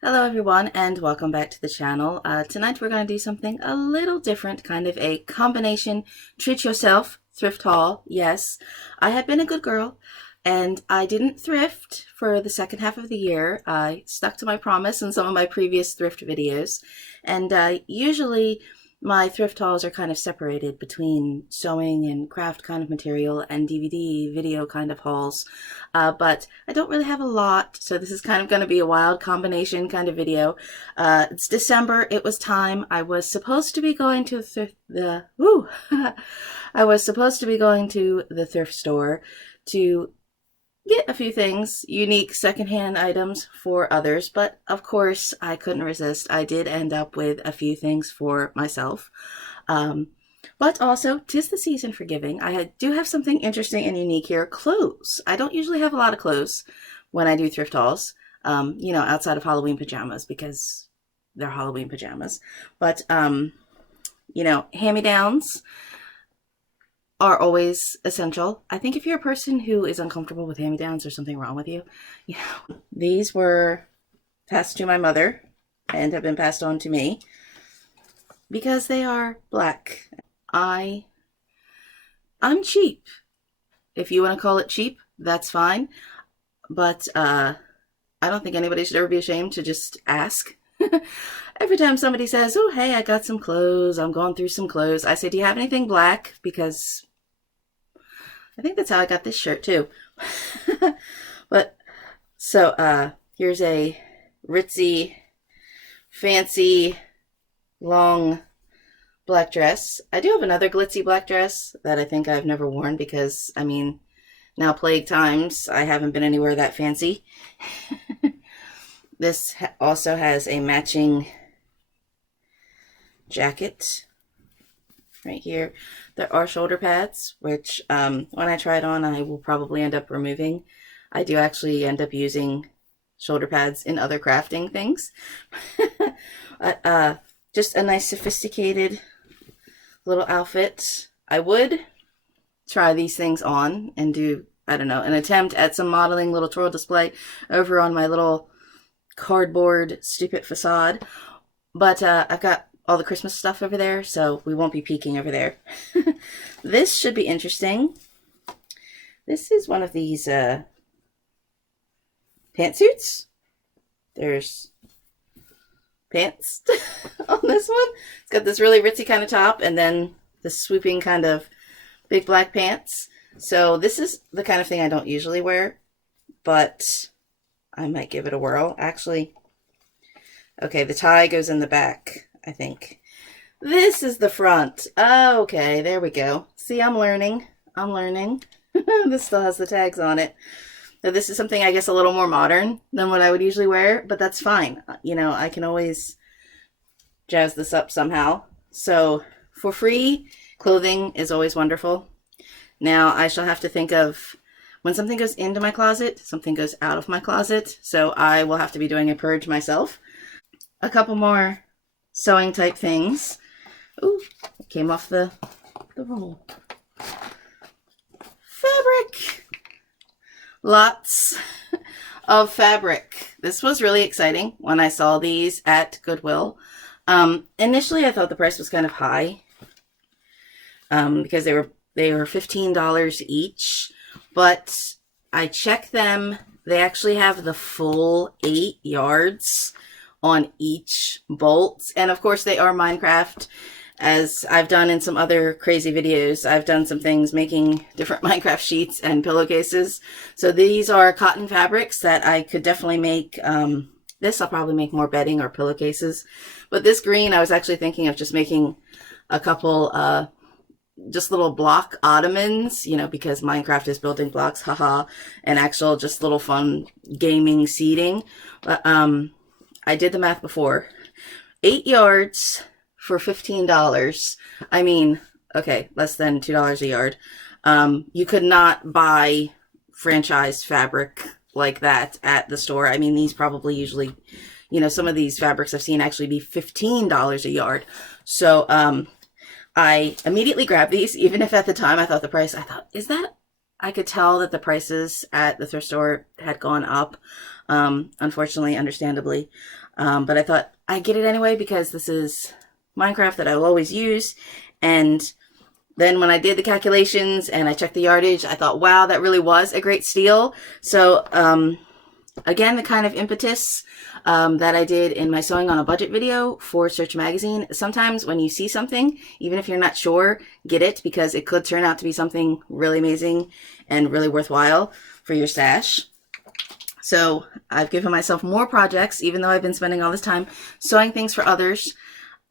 Hello everyone and welcome back to the channel. Tonight we're going to do something a little different, kind of a combination treat yourself thrift haul. Yes, I had been a good girl and I didn't thrift for the second half of the year. I stuck to my promise in some of my previous thrift videos, and usually my thrift hauls are kind of separated between sewing and craft kind of material and DVD video kind of hauls, but I don't really have a lot, so this is kind of going to be a wild combination kind of video. It's December. It was time. I was supposed to be going to I was supposed to be going to the thrift store to get a few things, unique secondhand items for others, but of course I couldn't resist. I did end up with a few things for myself. But also, 'tis the season for giving. I do have something interesting and unique here. Clothes. I don't usually have a lot of clothes when I do thrift hauls, outside of Halloween pajamas, because they're Halloween pajamas. But, hand-me-downs are always essential. I think if you're a person who is uncomfortable with hand-me-downs, there's something wrong with you. These were passed to my mother and have been passed on to me because they are black. I'm cheap. If you want to call it cheap, that's fine. But I don't think anybody should ever be ashamed to just ask. Every time somebody says, "Oh, hey, I got some clothes, I'm going through some clothes," I say, "Do you have anything black?" Because I think that's how I got this shirt too. Here's a ritzy, fancy, long black dress. I do have another glitzy black dress that I think I've never worn because, now plague times, I haven't been anywhere that fancy. This also has a matching jacket right here. There are shoulder pads, which when I try it on, I will probably end up removing. I do actually end up using shoulder pads in other crafting things. Just a nice sophisticated little outfit. I would try these things on and do, an attempt at some modeling little twirl display over on my little cardboard stupid facade. But I've got all the Christmas stuff over there, so we won't be peeking over there. This should be interesting. This is one of these pantsuits. There's pants on this one. It's got this really ritzy kind of top and then the swooping kind of big black pants. So this is the kind of thing I don't usually wear, but I might give it a whirl. Actually, okay, the tie goes in the back, I think. This is the front. Okay, there we go. See, I'm learning. This still has the tags on it. So this is something, I guess, a little more modern than what I would usually wear, but that's fine. I can always jazz this up somehow. So for free, clothing is always wonderful. Now I shall have to think of when something goes into my closet, something goes out of my closet. So I will have to be doing a purge myself. A couple more sewing type things. Ooh, it came off the roll. Fabric. Lots of fabric. This was really exciting when I saw these at Goodwill. Initially, I thought the price was kind of high because they were $15 each, but I checked them. They actually have the full 8 yards on each bolt, and of course they are Minecraft. As I've done in some other crazy videos, I've done some things making different Minecraft sheets and pillowcases. So these are cotton fabrics that I could definitely make. This I'll probably make more bedding or pillowcases. But this green, I was actually thinking of just making a couple just little block ottomans, because Minecraft is building blocks, haha, and actual just little fun gaming seating. But I did the math before. 8 yards for $15. Okay, less than $2 a yard. You could not buy franchised fabric like that at the store. These probably usually, some of these fabrics I've seen actually be $15 a yard. So I immediately grabbed these, even if at the time I thought I could tell that the prices at the thrift store had gone up. unfortunately, understandably. But I thought I'd get it anyway because this is Minecraft that I will always use. And then when I did the calculations and I checked the yardage, I thought, wow, that really was a great steal. So, again, the kind of impetus that I did in my sewing on a budget video for Search Magazine. Sometimes when you see something, even if you're not sure, get it, because it could turn out to be something really amazing and really worthwhile for your stash. So I've given myself more projects, even though I've been spending all this time sewing things for others.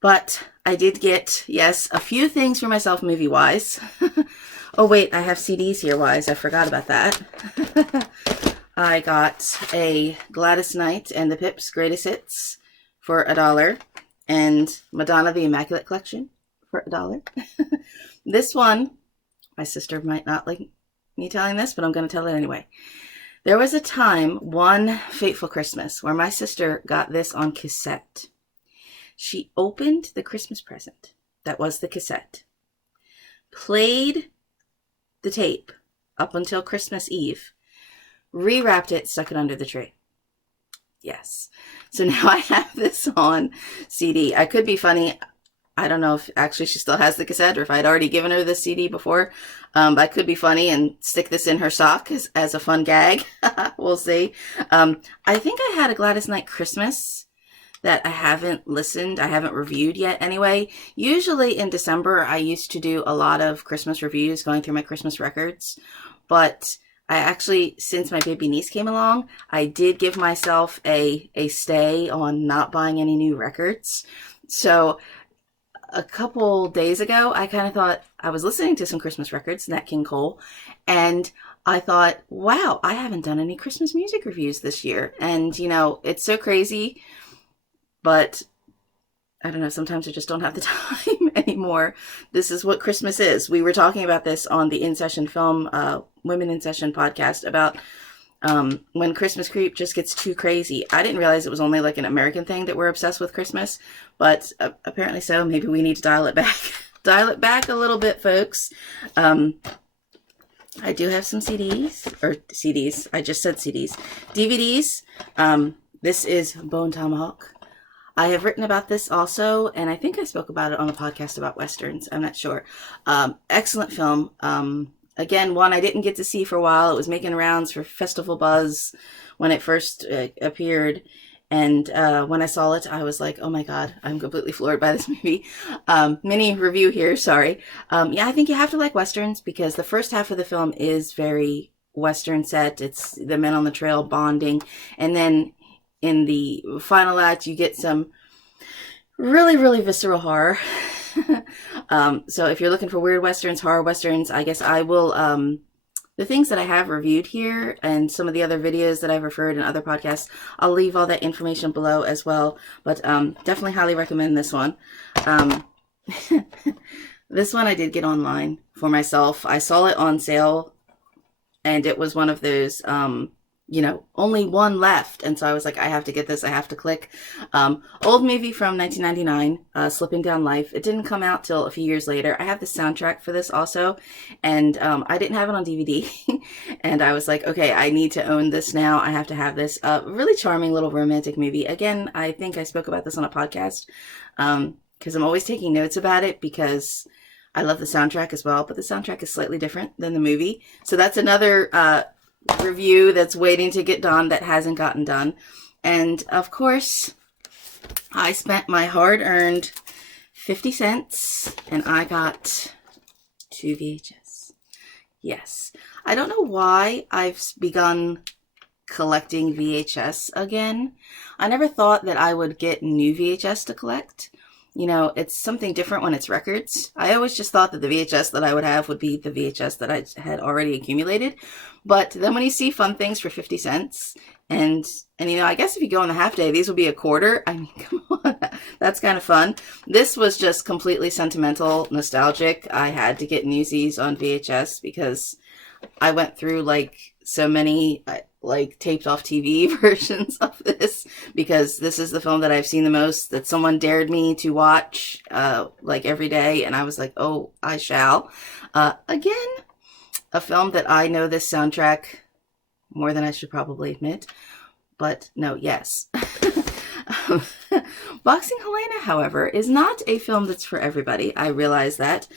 But I did get, yes, a few things for myself movie-wise. Oh, wait, I have CDs here, wise. I forgot about that. I got a Gladys Knight and the Pips Greatest Hits for $1, and Madonna the Immaculate Collection for $1. This one, my sister might not like me telling this, but I'm going to tell it anyway. There was a time, one fateful Christmas, where my sister got this on cassette. She opened the Christmas present that was the cassette, played the tape up until Christmas Eve, rewrapped it, stuck it under the tree. Yes. So now I have this on CD. I could be funny. I don't know if actually she still has the cassette or if I'd already given her the CD before. I could be funny and stick this in her sock as a fun gag. We'll see. I think I had a Gladys Knight Christmas that I haven't reviewed yet anyway. Usually in December, I used to do a lot of Christmas reviews going through my Christmas records. But I actually, since my baby niece came along, I did give myself a stay on not buying any new records. So a couple days ago, I kind of thought, I was listening to some Christmas records, Nat King Cole, and I thought, wow, I haven't done any Christmas music reviews this year. And, you know, it's so crazy, but I don't know, sometimes I just don't have the time anymore. This is what Christmas is. We were talking about this on the InSession Film, Women in Session podcast about when Christmas creep just gets too crazy. I didn't realize it was only like an American thing that we're obsessed with Christmas, but apparently so. Maybe we need to dial it back. Dial it back a little bit, folks. I do have some CDs. I just said CDs. DVDs. This is Bone Tomahawk. I have written about this also, and I think I spoke about it on a podcast about Westerns. I'm not sure. Excellent film. Again, one I didn't get to see for a while. It was making rounds for Festival Buzz when it first appeared. And when I saw it, I was like, oh my God, I'm completely floored by this movie. Mini review here, sorry. Yeah, I think you have to like Westerns because the first half of the film is very Western set. It's the men on the trail bonding. And then in the final act, you get some really, really visceral horror. So if you're looking for weird Westerns, horror Westerns, I guess I will, the things that I have reviewed here and some of the other videos that I've referred in other podcasts, I'll leave all that information below as well. But definitely highly recommend this one. This one I did get online for myself. I saw it on sale and it was one of those, you know, only one left. And so I was like, I have to get this. I have to click. Old movie from 1999, Slipping Down Life. It didn't come out till a few years later. I have the soundtrack for this also. And I didn't have it on DVD. And I was like, okay, I need to own this now. I have to have this. Really charming little romantic movie. Again, I think I spoke about this on a podcast because I'm always taking notes about it because I love the soundtrack as well. But the soundtrack is slightly different than the movie. So that's another review that's waiting to get done that hasn't gotten done. And of course, I spent my hard-earned 50 cents and I got 2 VHS. Yes. I don't know why I've begun collecting VHS again. I never thought that I would get new VHS to collect. You know, it's something different when it's records. I always just thought that the VHS that I would have would be the VHS that I had already accumulated. But then when you see fun things for 50 cents, and you know, I guess if you go on the half day, these would be $0.25. I mean, come on, that's kind of fun. This was just completely sentimental, nostalgic. I had to get Newsies on VHS because I went through like so many like taped off TV versions of this because this is the film that I've seen the most, that someone dared me to watch like every day, and I was like, oh, I shall. Again, a film that I know this soundtrack more than I should probably admit, But no, yes. um, Boxing Helena, however, is not a film that's for everybody. I realize that.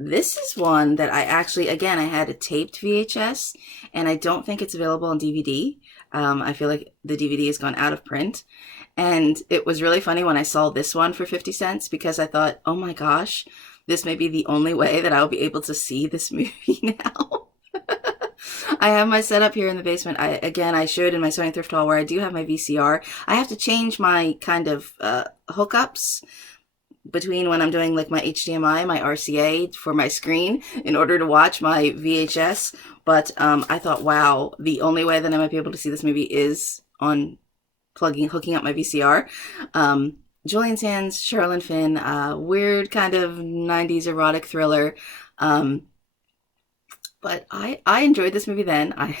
This is one that I actually, again, I had a taped VHS, and I don't think it's available on DVD. I feel like the DVD has gone out of print. And it was really funny when I saw this one for 50 cents because I thought, oh my gosh, this may be the only way that I'll be able to see this movie now. I have my setup here in the basement. I showed in my sewing thrift haul where I do have my VCR. I have to change my kind of hookups between when I'm doing like my HDMI, my RCA for my screen in order to watch my VHS. But I thought, wow, the only way that I might be able to see this movie is on hooking up my VCR. Julian Sands, Sherilyn Fenn, weird kind of 90s erotic thriller. But I enjoyed this movie then. I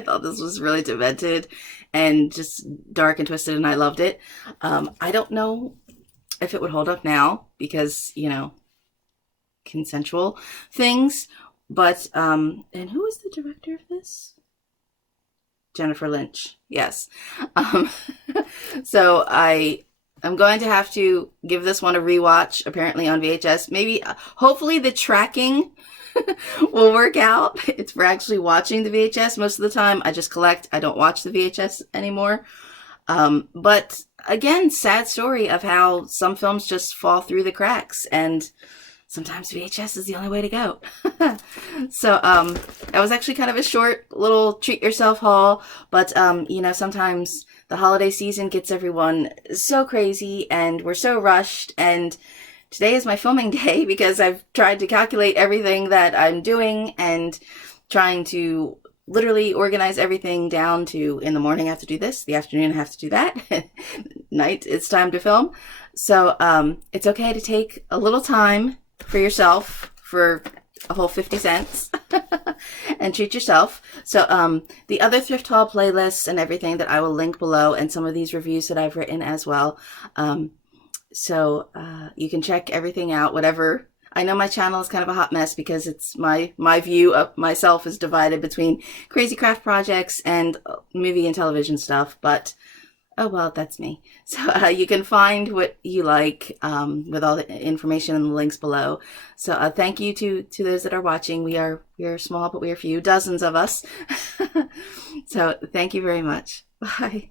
thought this was really demented and just dark and twisted, and I loved it. I don't know if it would hold up now because, you know, consensual things. But, and who is the director of this? Jennifer Lynch. Yes. So I'm going to have to give this one a rewatch, apparently on VHS. Maybe, hopefully the tracking will work out. It's for actually watching the VHS. Most of the time, I just collect. I don't watch the VHS anymore. But again, sad story of how some films just fall through the cracks, and sometimes VHS is the only way to go. So, that was actually kind of a short little treat yourself haul, but, you know, sometimes the holiday season gets everyone so crazy and we're so rushed, and today is my filming day because I've tried to calculate everything that I'm doing and trying to literally organize everything down to in the morning I have to do this, the afternoon I have to do that, night it's time to film. So it's okay to take a little time for yourself for a whole 50 cents and treat yourself. So the other thrift haul playlists and everything that I will link below, and some of these reviews that I've written as well. So you can check everything out, whatever. I know my channel is kind of a hot mess because it's my view of myself is divided between crazy craft projects and movie and television stuff, but oh well, that's me. So you can find what you like with all the information and the links below. So thank you to those that are watching. We are small, but we are few, dozens of us. So thank you very much. Bye.